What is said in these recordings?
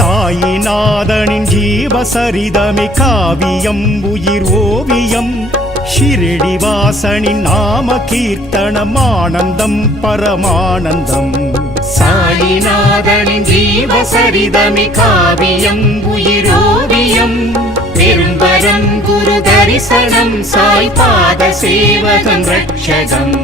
சாயிநாதனின் ஜீவசரிதமே காவியம் உயிர் ஓவியம் ஷிரடிவாசனின் நாம கீர்த்தனம் ஆனந்தம் பரமானந்தம். சாயிநாதனின் ஜீவசரிதமே காவியம் உயிர் ஓவியம் பெரும்பரம் குரு தரிசனம் சாய் பாத சேவகம் ரட்சகம்.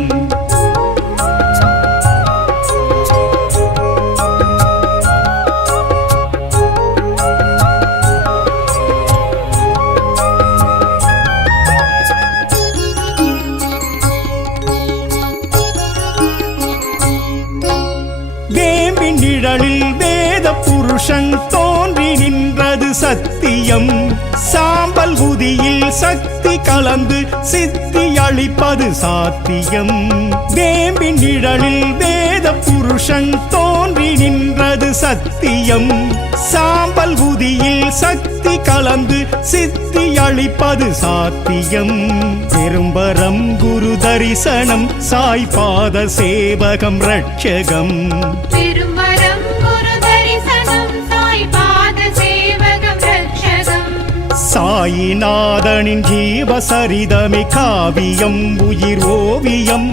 நிழலில் வேத புருஷன் தோன்றி நின்றது சத்தியம். சாம்பல் உதியில் சக்தி கலந்து சித்தி அளிப்பது சாத்தியம். வேம்பின் நிழலில் வேத புருஷன் தோன்றி நின்றது சத்தியம். சாம்பல் உதியில் சக்தி கலந்து சித்தி அளிப்பது சாத்தியம். பெரும்பரம் குரு தரிசனம் சாய் பாத சேவகம் ரட்சகம். சாயிநாதனின் ஜீவசரிதமே காவியம் உயிர் ஓவியம்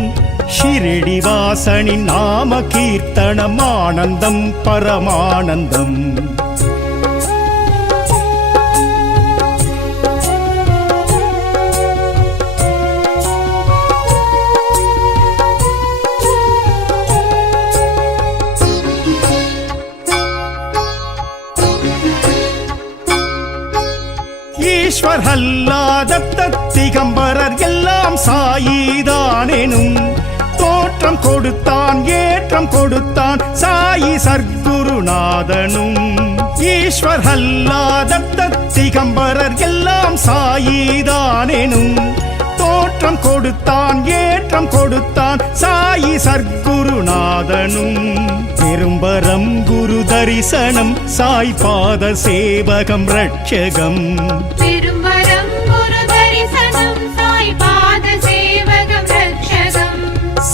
ஷிரடிவாசனின் நாம கீர்த்தனம் ஆனந்தம் பரமானந்தம். ஈஸ்வர் அல்லாத திகம்பரர் எல்லாம் சாயிதானெனும் தோற்றம் கொடுத்தான் ஏற்றம் கொடுத்தான் சாயி சர்க்குருநாதனும். ஈஸ்வர் அல்லாத திகம்பரர் எல்லாம் சாயிதானெனும் தோற்றம் கொடுத்தான் ஏற்றம் கொடுத்தான் சாயி சர்க்குருநாதனும். பெரும்பரம் குரு தரிசனம் சாய் பாத சேவகம் ரட்சகம்.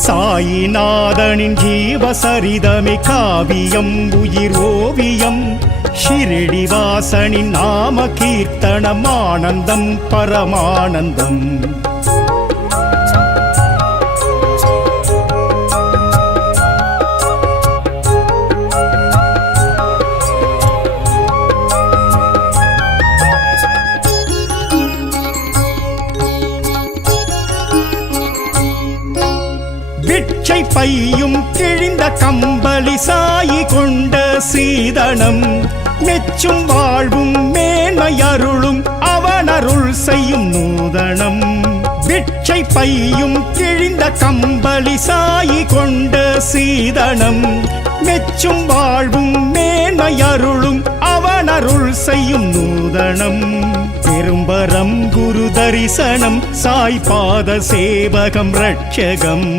சாயிநாதனின் ஜீவசரிதமே காவியம் உயிர் ஓவியம் ஷிரடிவாசனின் நாம கீர்த்தனம் ஆனந்தம் பரமானந்தம். பிட்சை பையும் கிழிந்த கம்பளி சாயி கொண்ட சீதனம் மெச்சும் வாழ்வும் மேன்மை அருளும் அவனருள் செய்யும் நூதனம். பிட்சை பையும் கிழிந்த கம்பளி சாயி கொண்ட சீதனம் மெச்சும் வாழ்வும் மேன்மை அருளும் அவனருள் செய்யும் நூதனம். பெரும்பரம் குரு தரிசனம் சாய் பாத சேவகம் ரட்சகம்.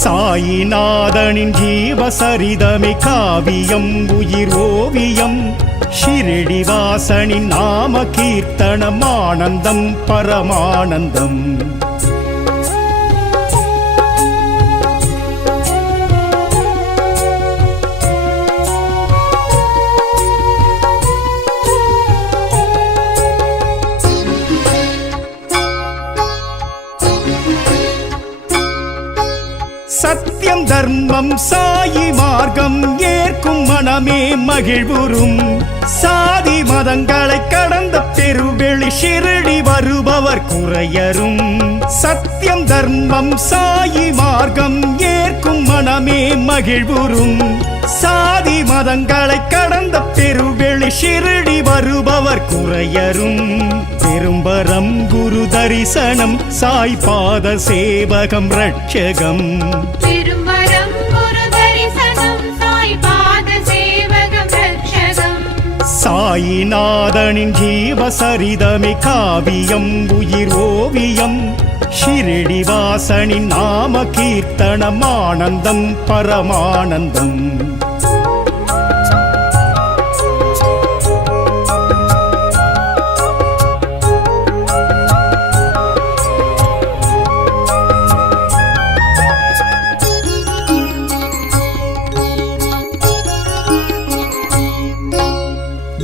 சாயிநாதனின் ஜீவசரிதமே காவியம் உயிர் ஓவியம் ஷிரடிவாசனின் நாம கீர்த்தனம் ஆனந்தம் பரமானந்தம். சத்தியம் தர்மம் சாயி மார்க்கம் ஏற்கும் மனமே மகிழ்வுறும். சாதி மதங்களை கடந்த பெருவெளி ஷிரடி வருபவர் குறையரும். சத்தியம் தர்மம் சாயி மார்க்கம் ஏற்கும் மனமே மகிழ்வுறும். சாதி மதங்களை கடந்த பெருவெளி ஷிரடி வருபவர் குறையரும் பெரும்பரம் குரு தரிசனம் சாய் பாத சேவகம் ரட்சகம் திருமரம் குரு தரிசனம் சாய் பாத சேவகம் ரட்சகம் சாயிநாதனின் ஜீவசரிதமே காவியம் உயிர் ஓவியம் ஷிரடி வாசனின் நாம கீர்த்தனம் ஆனந்தம் பரமானந்தம்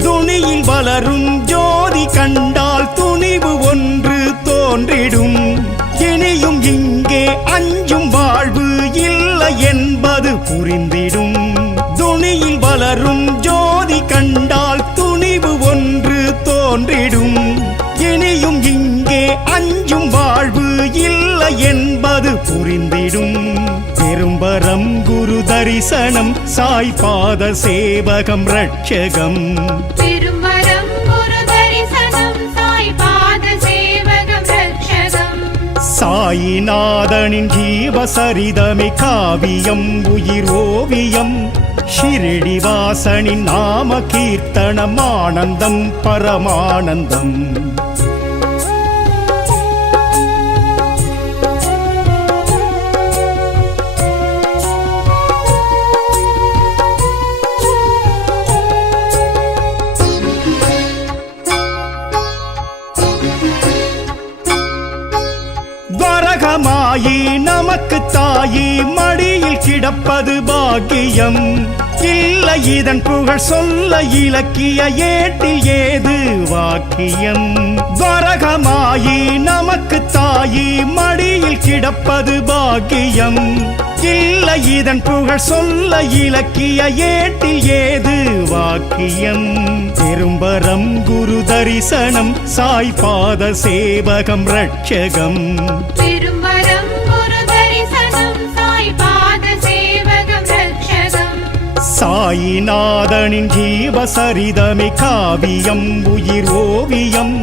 துணியில் வளரும் ஜோதி கண்டால் துணிவு ஒன்று தோன்றிடும் இனியும் இங்கே அஞ்சும் வாழ்வு இல்லை என்பது புரிந்திடும் துணியில் வளரும் ஜோதி கண்டால் துணிவு ஒன்று தோன்றிடும் இனியும் இங்கே அஞ்சும் வாழ்வு இல்லை என்பது புரிந்திடும் பெரும்பரம் குரு தரிசனம் சாய் பாத சேவகம் ரட்சகம் திருமரம் குரு தரிசனம் சாய் பாத சேவகம் ரட்சகம் சாயிநாதனின் ஜீவசரிதமே காவியம் உயிர் ஓவியம் ஷிரடி வாசனின் நாம கீர்த்தனம் ஆனந்தம் பரமானந்தம் வரகமாயி நமக்கு தாயி மடியில் கிடப்பது பாக்கியம் இல்லை இதன் புகழ் சொல்ல இலக்கிய ஏட்டில் ஏது வாக்கியம் வரகமாயி நமக்கு தாயி மடியில் கிடப்பது பாக்கியம் இல்லை இதன் புகழ் சொல்ல இலக்கிய ஏட்டில் ஏது வாக்கியம் பெரும்பரம் குரு தரிசனம் சாய் பாத சேவகம் ரட்சகம் திருமரம் குரு தரிசனம் சாய் பாத சேவகம் ரட்சகம் சாயிநாதனின் ஜீவசரிதமே காவியம் உயிர் ஓவியம்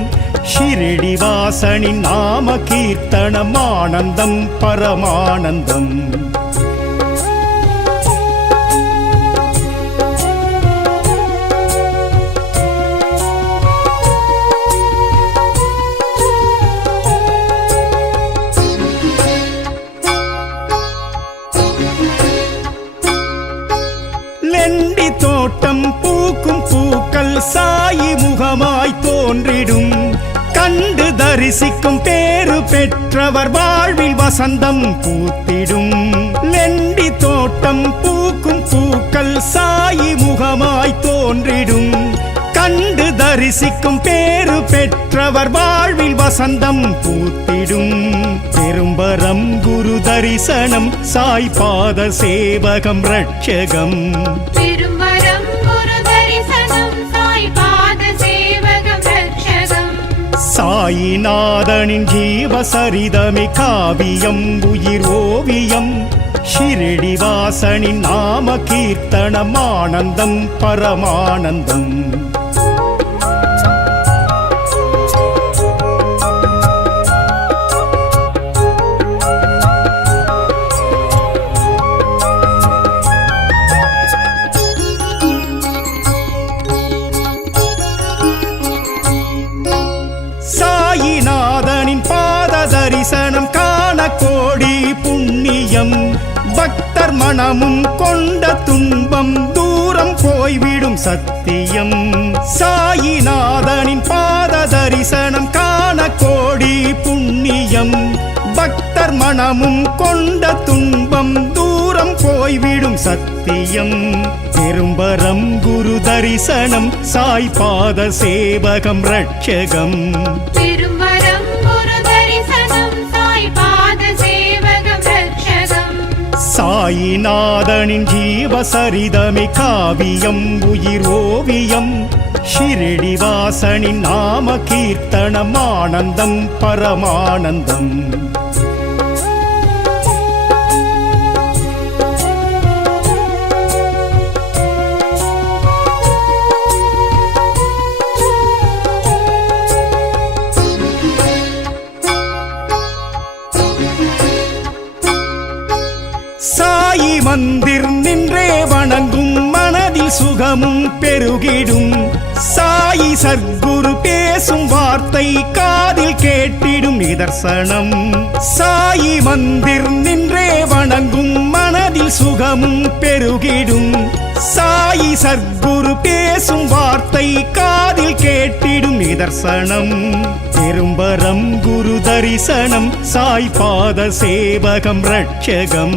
ஷிரடி வாசனின் நாம கீர்த்தனம் ஆனந்தம் பரமானந்தம் லெண்டி தோட்டம் பூக்கும் பூக்கள் சாயி முகமாய் தோன்றிடும் கண்டு தரிசிக்கும் பேரு பெற்றவர் வாழ்வில் வசந்தம் பூத்திடும் லெண்டி தோட்டம் பூக்கும் பூக்கள் சாயி முகமாய் தோன்றிடும் கண்டு தரிசிக்கும் பேரு பெற்றவர் வாழ்வில் வசந்தம் பூத்திடும் பெரும்பரம் குரு தரிசனம் சாய் பாத சேவகம் ரட்சகம் திருமரம் குரு தரிசனம் சாய் பாத சேவகம் ரட்சகம் சாயிநாதனின் ஜீவசரிதமே காவியம் உயிர் ஓவியம் ஷிரடி வாசனின் நாம கீர்த்தனம் ஆனந்தம் பரமானந்தம் சாயிநாதனின் பாத தரிசனம் காண கோடி புண்ணியம் பக்தர் மனமும் கொண்ட துன்பம் தூரம் போய்விடும் சத்தியம் சாயிநாதனின் பாத தரிசனம் காண கோடி புண்ணியம் பக்தர் மனமும் கொண்ட துன்பம் தூரம் போய்விடும் சத்தியம் பெரும்பரம் குரு தரிசனம் சாய் பாத சேவகம் ரட்சகம் திருமரம் குரு தரிசனம் சாய் பாத சேவகம் ரட்சகம் சாயிநாதனின் ஜீவசரிதமே காவியம் உயிர் ஓவியம் ஷிரடி வாசனின் நாம கீர்த்தனம் ஆனந்தம் பரமானந்தம் சாயி மந்திர் நின்றே வணங்கும் மனதில் சுகமும் பெருகிடும். சாயி சத்குரு பேசும் வார்த்தை காதில் கேட்டிடும் நிதர்சனம். சாயி மந்திர் நின்றே வணங்கும் மனதில் சுகமும் பெருகிடும். சாயி சத்குரு பேசும் வார்த்தை காதில் கேட்டிடும் நிதர்சனம். பெரும்பரம் குரு தரிசனம் சாய் பாத சேவகம் ரட்சகம்.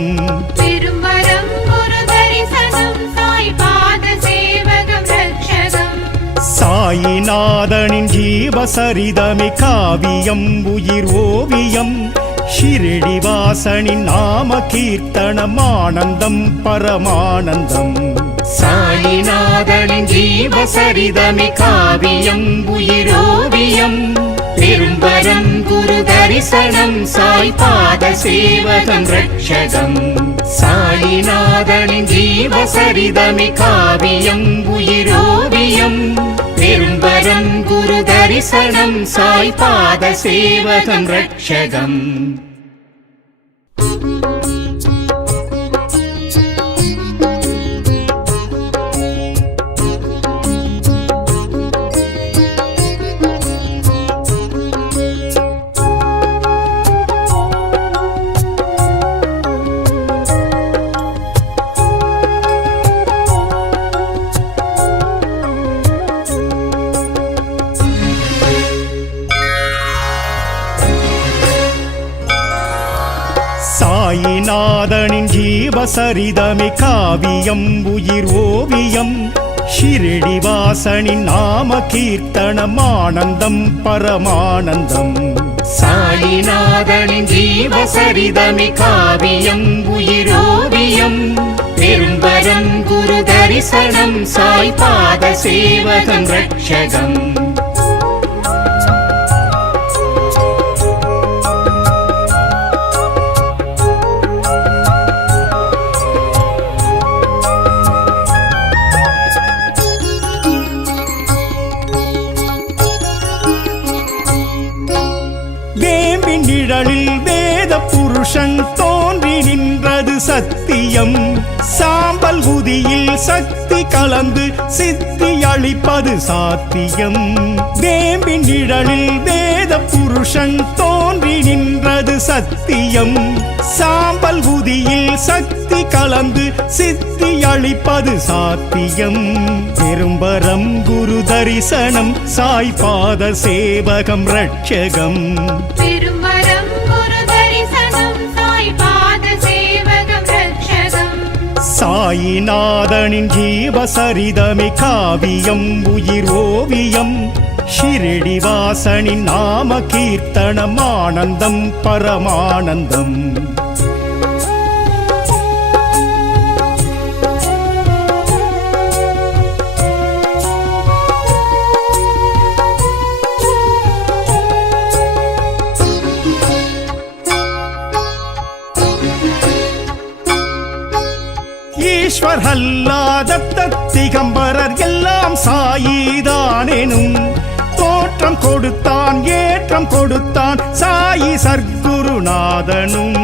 பெரும்பரம் குரு தரிசனம் சாய் பாத சேவகம் ரட்சகம். சாயிநாதனின் ஜீவசரிதமே காவியம் உயிர் ஓவியம். ஷிரடி வாசனின் நாம கீர்த்தனம் ஆனந்தம் பரமானந்தம். சாயிநாதனின் ஜீவசரிதமே காவியம் உயிரோவியம். பெரும்பரம் குரு தரிசனம் சாய் பாத சேவகம் ரட்சகம். சாயிநாதனின் ஜீவசரிதமே காவியம் உயிரோவியம். பெரும்பரம் குரு தரிசனம் சாய் பாத சேவகம் ரட்சகம். சாயிநாதனின் ஜீவசரிதமே காவியம் உயிர் ஓவியம். ஷிரடி வாசனின் நாம கீர்த்தனம் ஆனந்தம் பரமானந்தம். சாயிநாதனின் ஜீவசரிதமே காவியம் உயிரோவியம். பெரும்பரம் குரு தரிசனம் சாய் பாத சேவகம் ரட்சகம். நிழலில் வேத புருஷன் தோன்றி நின்றது சத்தியம். சாம்பல் உதியில் சக்தி கலந்து சித்தி அளிப்பது சாத்தியம். வேம்பின் நிழலில் வேத புருஷன் தோன்றி நின்றது சத்தியம். சாம்பல் உதியில் சக்தி கலந்து சித்தி அளிப்பது சாத்தியம். பெரும்பரம் குரு தரிசனம் சாய் பாத சேவகம் ரட்சகம். பெரும்பரம் குரு தரிசனம் சாய் பாத சேவகம் ரட்சகம். சாயிநாதனின் ஜீவசரிதமே காவியம் உயிர் ஓவியம். ஷிரடி வாசனின் நாம கீர்த்தனம் ஆனந்தம் பரமானந்தம். ஈஸ்வர் அல்லாத திகம்பரர் எல்லாம் சாயிதானெனும். தோற்றம் கொடுத்தான் ஏற்றம் கொடுத்தான் சாயி சர்க்குருநாதனும்.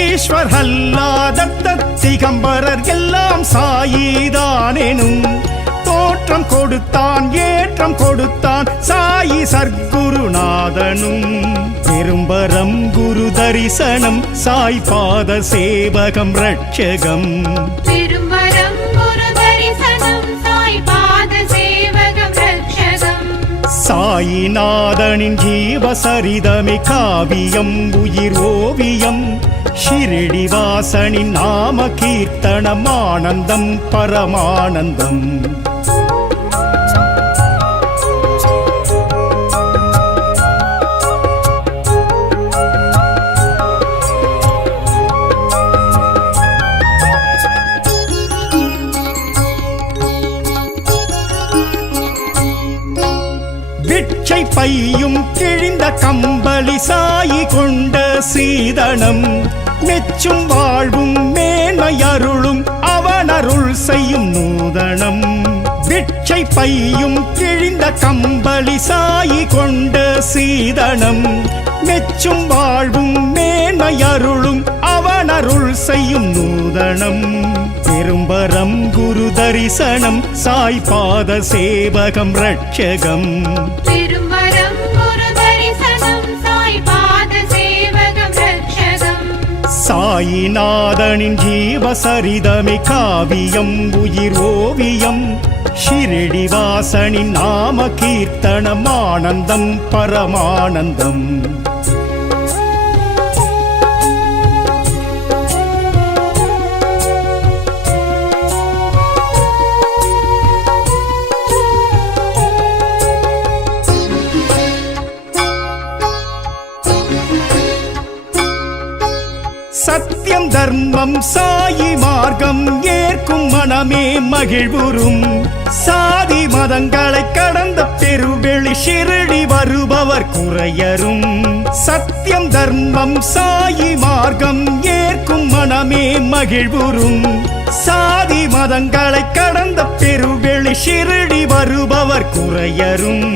ஈஸ்வர் அல்லாத திகம்பரர் எல்லாம் சாயிதானெனும். தோற்றம் கொடுத்தான் ஏற்றம் கொடுத்தான் சாயி சர்க்குருநாதனும். பெரும்பரம் குரு தரிசனம் சாய் பாத சேவகம் ரட்சகம். பெரும்பரம் குரு தரிசனம் சாய் பாத சேவகம் ரட்சகம். சாயிநாதனின் ஜீவசரிதமே காவியம் உயிர் ஓவியம். ஷிரடி வாசனின் நாம கீர்த்தனம் ஆனந்தம் பரமானந்தம். பிட்சை பையும் கிழிந்த கம்பளி சாயி கொண்ட சீதனம். மெச்சும் வாழ்வும் மேன்மையருளும் அவனருள் செய்யும் நூதனம். பிட்சை பையும் கிழிந்த கம்பளி சாயி கொண்ட சீதனம். மெச்சும் வாழ்வும் மேன்மையருளும் அவன அவனருள் செய்யும் நூதனம் பெரும்பரம் குரு தரிசனம் சாய் பாத சேவகம் ரட்சகம் திருமரம் குரு தரிசனம் சாய் பாத சேவகம் ரட்சகம் சாயிநாதனின் ஜீவசரிதமே காவியம் உயிர் ஓவியம் ஷிரடிவாசனின் நாம கீர்த்தனம் ஆனந்தம் பரமானந்தம் சத்தியம் தர்மம் சாயி மார்க்கம் ஏற்கும் மனமே மகிழ்வுறும் சாதி மதங்களை கடந்த பெருவெளி ஷிரடி வருபவர் குறையரும் சத்தியம் தர்மம் சாயி மார்க்கம் ஏற்கும் மனமே மகிழ்வுறும் சாதி மதங்களை கடந்த பெருவெளி ஷிரடி வருபவர் குறையரும்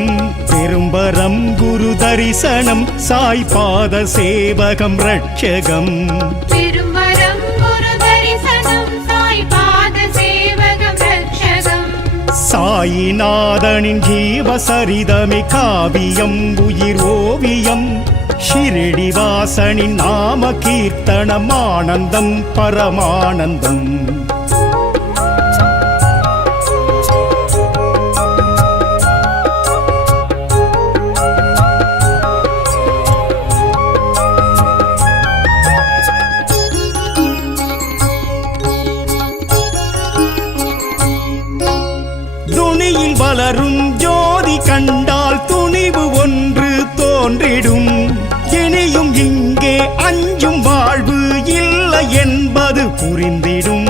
பெரும்பரம் குரு தரிசனம் சாய் பாத சேவகம் ரட்சகம் திருமரம் குரு தரிசனம் சாய் பாத சேவகம் ரட்சகம் சாயிநாதனின் ஜீவசரிதமே காவியம் உயிர் ஓவியம் ஷிரடிவாசனின் நாம கீர்த்தனம் ஆனந்தம் பரமானந்தம் துணியில் வளரும் ஜோதி கண்டால் துணிவு ஒன்று தோன்றிடும் இனியும் இங்கே அஞ்சும் வாழ்வு இல்லை என்பது புரிந்திடும்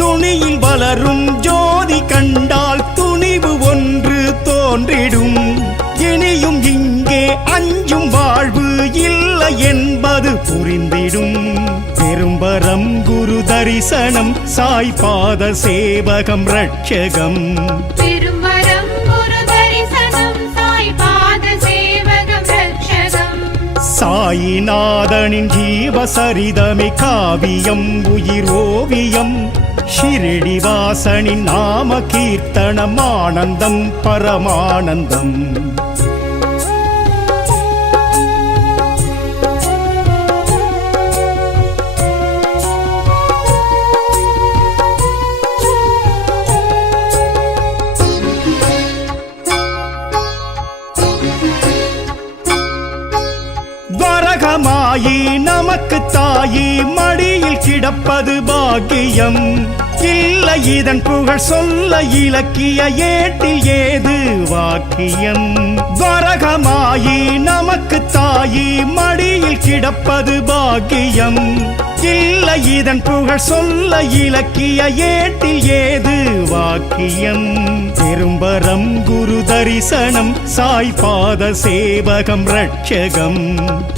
துணியில் வளரும் ஜோதி கண்டால் துணிவு ஒன்று தோன்றிடும் இனியும் இங்கே அஞ்சும் வாழ்வு இல்லை என்பது புரிந்திடும் பெரும்பரம் குரு தரிசனம் சாய் பாத சேவகம் ரட்சகம் திருமரம் குரு தரிசனம் சாய் பாத சேவகம் ரட்சகம் சாயிநாதனின் ஜீவசரிதமே காவியம் உயிர் ஓவியம் ஷிரடிவாசனின் நாம கீர்த்தனம் ஆனந்தம் பரமானந்தம் வரகமாயி நமக்கு தாயி மடியில் கிடப்பது பாக்கியம் இல்லை இதன் புகழ் சொல்ல இலக்கிய ஏட்டில் ஏது வாக்கியம் வரகமாயி நமக்கு தாயி மடியில் கிடப்பது பாக்கியம் இல்லை இதன் புகழ் சொல்ல இலக்கிய ஏட்டில் ஏது வாக்கியம் பெரும்பரம் குரு தரிசனம் சாய் பாத சேவகம் ரட்சகம்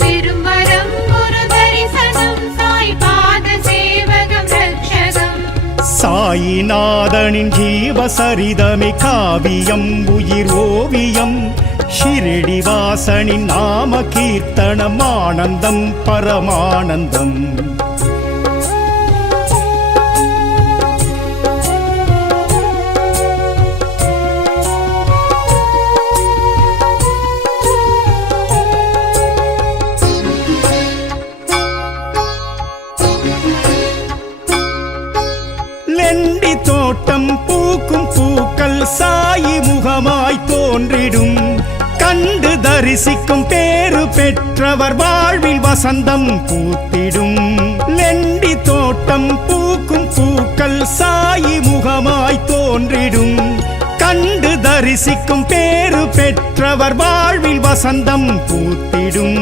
திருமரம் குரு தரிசனம் சாய் பாத சேவகம் ரட்சகம் சாயிநாதனின் ஜீவசரிதமே காவியம் உயிர் ஓவியம் ஷிரடிவாசனின் நாம கீர்த்தனம் ஆனந்தம் பரமானந்தம் லெண்டி தோட்டம் பூக்கும் பூக்கள் சாயி முகமாய் தோன்றிடும் கண்டு தரிசிக்கும் பேரு பெற்றவர் வாழ்வில் வசந்தம் பூத்திடும் லெண்டி தோட்டம் பூக்கும் பூக்கள் சாயி முகமாய் தோன்றிடும் கண்டு தரிசிக்கும் பேரு பெற்றவர் வாழ்வில் வசந்தம் பூத்திடும்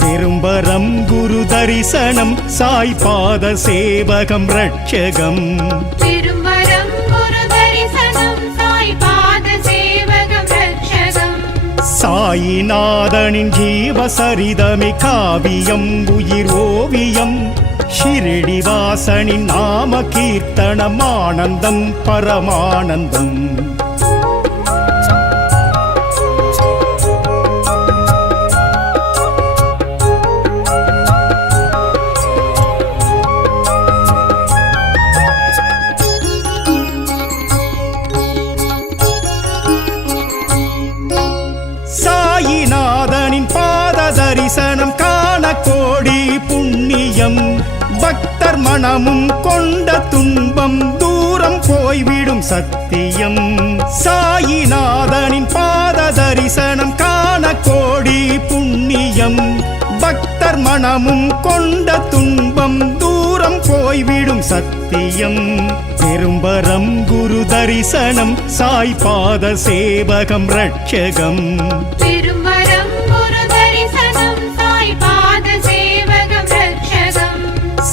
பெரும்பரம் குரு தரிசனம் சாய் பாத சேவகம் ரட்சகம் திருமரம் குரு தரிசனம் சாய் பாத சேவகம் ரட்சகம் சாயிநாதனின் ஜீவசரிதமே காவியம் உயிர் ஓவியம் ஷிரடிவாசனின் நாம கீர்த்தனம் ஆனந்தம் பரமானந்தம் ஓவியம் பக்தர் மனமும் கொண்ட துன்பம் தூரம் போய்விடும் சத்தியம் சாயிநாதனின் பாத தரிசனம் காண கோடி புண்ணியம் பக்தர் மனமும் கொண்ட துன்பம் தூரம் போய்விடும் சத்தியம் பெரும்பரம் குரு தரிசனம் சாய் பாத சேவகம் ரட்சகம் திருமரம் குரு தரிசனம் சாய் பாத சேவகம் ரட்சகம்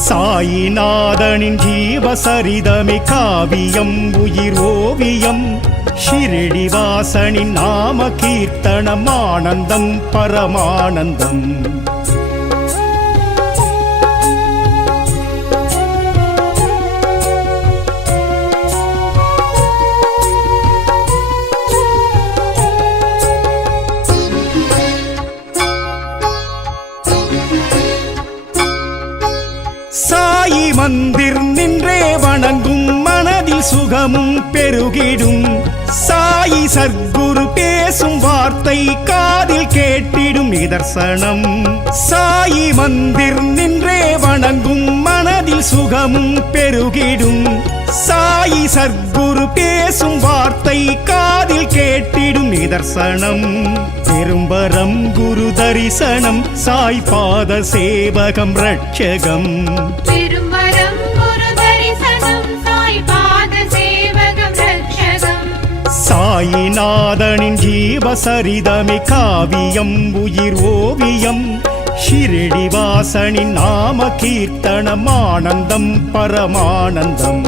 சாயிநாதனின் ஜீவசரிதமே காவியம் உயிர் ஓவியம் ஷிரடிவாசனின் நாம கீர்த்தனம் ஆனந்தம் பரமானந்தம் சாயி மந்திர் நின்றே வணங்கும் மனதில் சுகமும் பெருகிடும் சாயி சர்க்குரு பேசும் வார்த்தை காதில் கேட்டிடும் நிதர்சனம் சாயி மந்திர் நின்றே வணங்கும் மனதில் சுகமும் பெருகிடும் சாயி சர்க்குரு பேசும் வார்த்தை காதில் கேட்டிடும் நிதர்சனம் பெரும்பரம் குரு தரிசனம் சாய் பாத சேவகம் ரட்சகம் திருமரம் குரு தரிசனம் சாய் பாத சேவகம் ரட்சகம் சாயிநாதனின் ஜீவசரிதமே காவியம் உயிர் ஓவியம் ஷிரடிவாசனின் நாம கீர்த்தனம் ஆனந்தம் பரமானந்தம்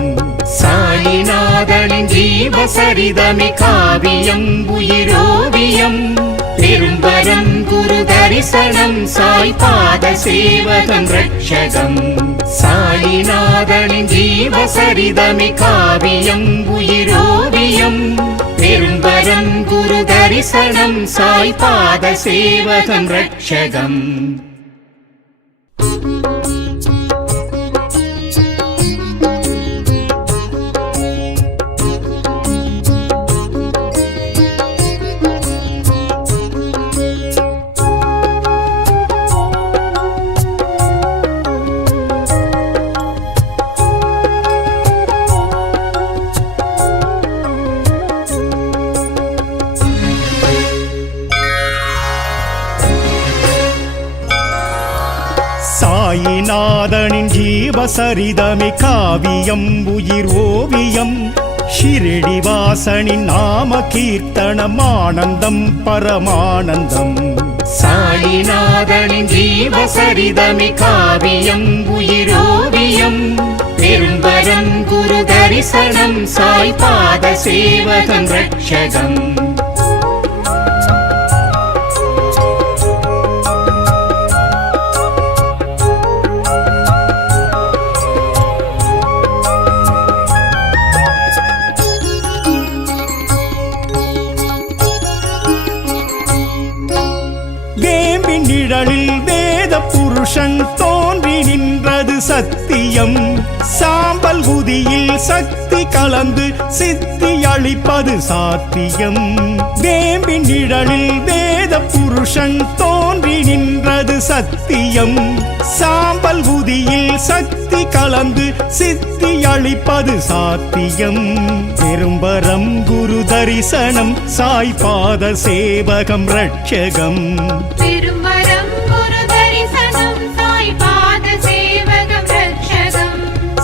சாயிநாதனின் ஜீவசரிதமே காவியம் உயிரோவியம் பெரும்பரம் குரு தரிசனம் சாய் பாத சேவகம் ரட்சகம் சாயிநாதனின் ஜீவசரிதமே காவியம் உயிரோவியம் பெரும்பரம் குரு தரிசனம் சாய் பாத சேவகம் ரட்சகம் சாயிநாதனின் ஜீவசரிதமே காவியம் உயிர் ஓவியம் ஷிரடிவாசனின் நாம கீர்த்தனம் ஆனந்தம் பரமானந்தம் சாயிநாதனின் ஜீவசரிதமே காவியம் உயிரோவியம் பெரும்பரம் குரு தரிசனம் சாய் பாத சேவகம் ரட்சகம் வேம்பின் நிழலில் வேத புருஷன் தோன்றி நின்றது சத்தியம் சாம்பல் உதியில் சக்தி கலந்து சித்தி அளிப்பது சாத்தியம் வேம்பின் நிழலில் வேத புருஷன் தோன்றி நின்றது சத்தியம் சாம்பல் உதியில் சக்தி கலந்து சித்தி அளிப்பது சாத்தியம் பெரும்பரம் குரு தரிசனம் சாய் பாத சேவகம் ரட்சகம் திருமரம் குரு தரிசனம் சாய் பாத சேவகம் ரட்சகம்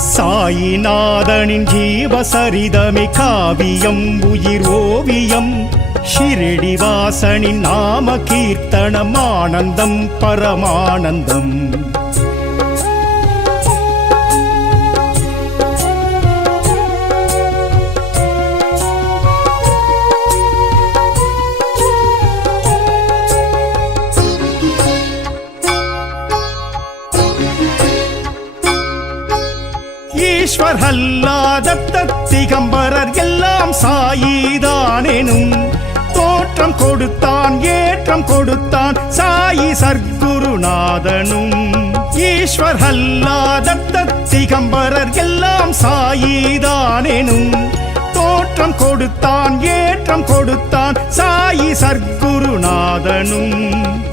சாயிநாதனின் ஜீவசரிதமே காவியம் உயிர் ஓவியம் ஷிரடிவாசனின் நாம கீர்த்தனம் ஆனந்தம் பரமானந்தம் ஈஸ்வர் அல்லாத திகம்பரர் எல்லாம் சாயிதானெனும் தோற்றம் கொடுத்தான் ஏற்றம் கொடுத்தான் சாயி சர்க்குருநாதனும் ஈஸ்வர் அல்லாத திகம்பரர் எல்லாம் சாயிதானெனும் தோற்றம் தோற்றம் கொடுத்தான் ஏற்றம் கொடுத்தான் சாயி சர்க்குருநாதனும்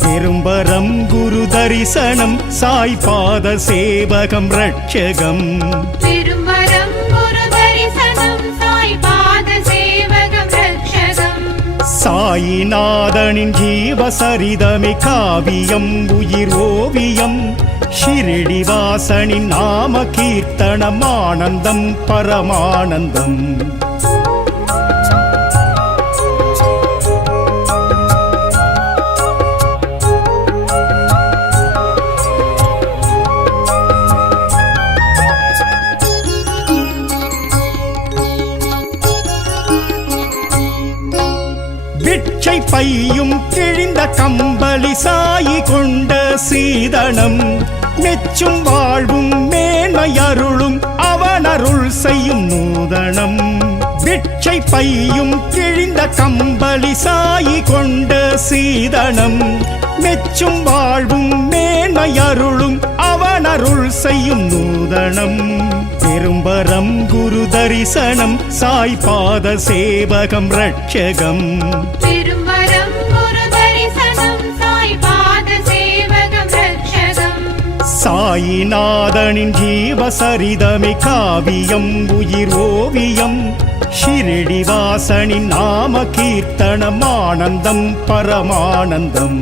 பெரும்பரம் குரு தரிசனம் சாய் பாத சேவகம் ரட்சகம் திருமரம் குரு தரிசனம் சாய் பாத சேவகம் ரட்சகம் சாயிநாதனின் ஜீவசரிதமே காவியம் உயிர் ஓவியம் ஷிரடிவாசனின் நாம கீர்த்தனம் ஆனந்தம் பரமானந்தம் பிட்சை பையும் கிழிந்த கம்பளி சாயி கொண்ட சீதனம் மெச்சும் வாழ்வும் மேன்மையருளும் அவனருள் செய்யும் நூதனம் பிட்சை பையும் கிழிந்த கம்பளி சாயி கொண்ட சீதனம் மெச்சும் வாழ்வும் மேன்மையருளும் அவனருள் செய்யும் நூதனம் பெரும்பரம் குரு தரிசனம் சாய் பாத சேவகம் ரட்சகம் திருமரம் குரு தரிசனம் சாய் பாத சேவகம் ரட்சகம் சாயிநாதனின் ஜீவசரிதமே காவியம் உயிர் ஓவியம் ஷிரடிவாசனின் நாம கீர்த்தனம் ஆனந்தம் பரமானந்தம்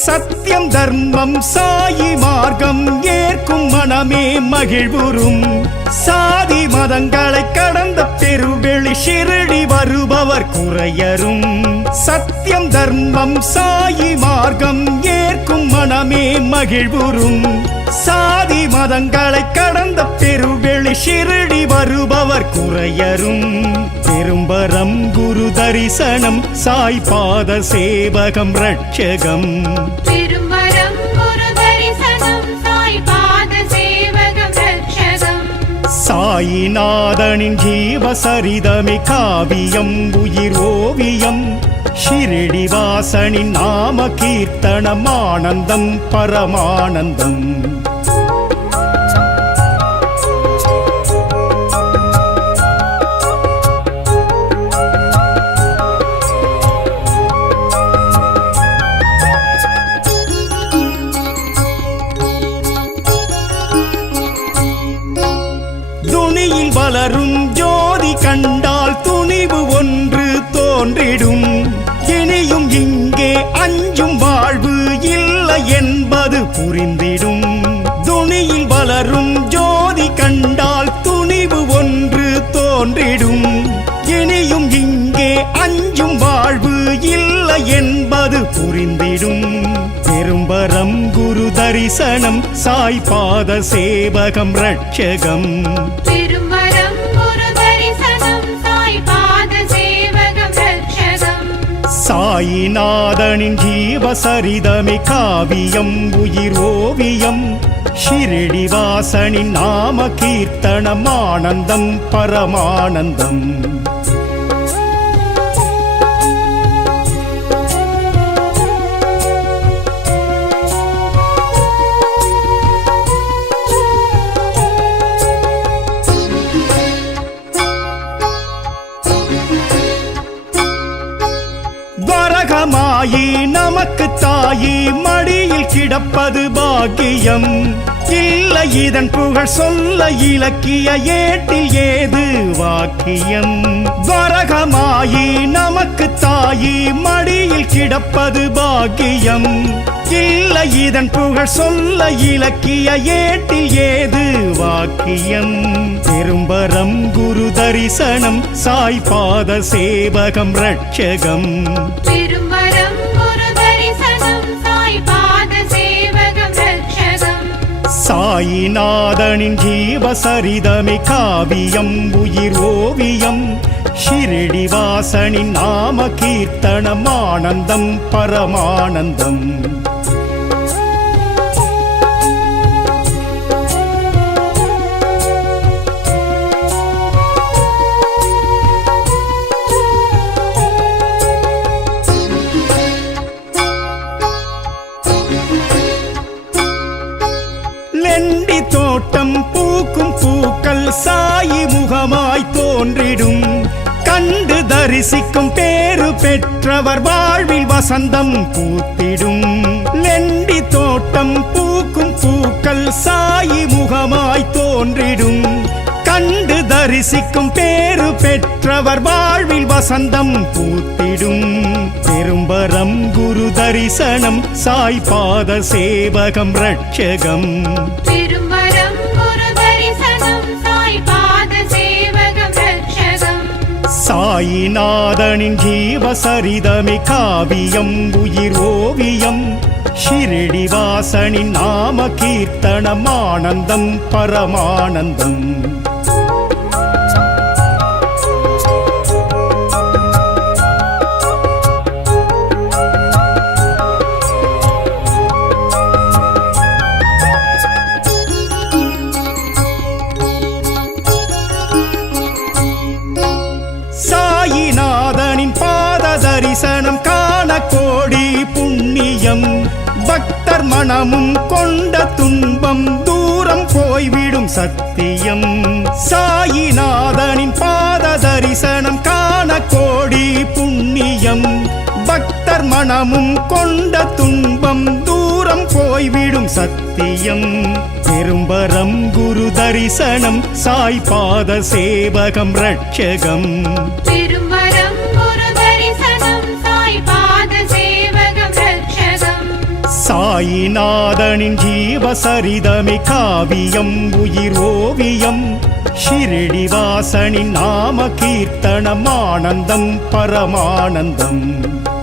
சத்தியம் தர்மம் சாயி மார்க்கம் ஏற்கும் மனமே மகிழ்வுறும் சாதி மதங்களை கடந்த பெருவெளி ஷிரடி வருபவர் குறையரும் சத்தியம் தர்மம் சாயி மார்க்கம் ஏற்கும் மனமே மகிழ்வுறும் சாதி மதங்களை கடந்த பெருவெளி ஷிரடி வருபவர் குறையரும் பெரும்பரம் குரு தரிசனம் சாய் பாத சேவகம் ரட்சகம் திருமரம் குரு தரிசனம் சாய் பாத சேவகம் ரட்சகம் சாயிநாதனின் ஜீவசரிதமே காவியம் உயிர் ஓவியம் ஷிரடிவாசனின் நாம கீர்த்தனம் ஆனந்தம் பரமானந்தம் துணியில் வளரும் ஜோதி கண்டால் துணிவு ஒன்று தோன்றிடும் இனியும் இங்கே அஞ்சும் வாழ்வு இல்லை என்பது புரிந்திடும் துணியில் வளரும் ஜோதி கண்டால் துணிவு ஒன்று தோன்றிடும் இனியும் இங்கே அஞ்சும் வாழ்வு இல்லை என்பது புரிந்திடும் பெரும்பரம் குரு தரிசனம் சாய் பாத சேவகம் ரட்சகம் திருமரம் குரு தரிசனம் சாய் பாத சேவகம் ரட்சகம் சாயிநாதனின் ஜீவசரிதமே காவியம் உயிர் ஓவியம் ஷிரடிவாசனின் நாம கீர்த்தனம் ஆனந்தம் பரமானந்தம் வரகமாயி நமக்கு தாயி மடியில் கிடப்பது பாக்கியம் இல்லை இதன் புகழ் சொல்ல இலக்கிய ஏட்டில் ஏது வாக்கியம் வரகமாயி நமக்கு தாயி மடியில் கிடப்பது பாக்கியம் இல்லை இதன் புகழ் சொல்ல இலக்கிய ஏட்டில் ஏது வாக்கியம் பெரும்பரம் குரு தரிசனம் சாய் பாத சேவகம் ரட்சகம் திருமரம் குரு தரிசனம் சாய் பாத சேவகம் ரட்சகம் சாயிநாதனின் ஜீவசரிதமே காவியம் உயிர் ஓவியம் ஷிரடிவாசனின் நாம கீர்த்தனம் ஆனந்தம் பரமானந்தம் லெண்டி தோட்டம் பூக்கும் பூக்கள் சாயி முகமாய் தோன்றிடும் கண்டு தரிசிக்கும் பேறு பெற்றவர் வாழ்வில் வசந்தம் பூத்திடும் லெண்டி தோட்டம் பூக்கும் பூக்கள் சாயி முகமாய் தோன்றிடும் கண்டு தரிசிக்கும் பேறு பெற்றவர் வாழ்வில் வசந்தம் பூத்திடும் பெரும்பரம் குரு தரிசனம் சாய் பாத சேவகம் ரட்சகம் திருமரம் குரு தரிசனம் சாய் பாத சேவகம் ரட்சகம் சாயிநாதனின் ஜீவசரிதமே காவியம் உயிர் ஓவியம் ஷிரடிவாசனின் நாம கீர்த்தனம் ஆனந்தம் பரமானந்தம் சாயிநாதனின் பாத தரிசனம் காண கோடி புண்ணியம் பக்தர் மனமும் கொண்ட துன்பம் தூரம் போய்விடும் சத்தியம் சாயிநாதனின் பாத தரிசனம் காண கோடி புண்ணியம் பக்தர் மனமும் கொண்ட துன்பம் தூரம் போய்விடும் சத்தியம் பெரும்பரம் குரு தரிசனம் சாய் பாத சேவகம் ரட்சகம் திருமரம் குரு தரிசனம் சாய் பாத சேவகம் ரட்சகம் சாயிநாதனின் ஜீவசரிதமே காவியம் உயிர் ஓவியம் ஷிரடிவாசனின் நாம கீர்த்தனம் ஆனந்தம் பரமானந்தம்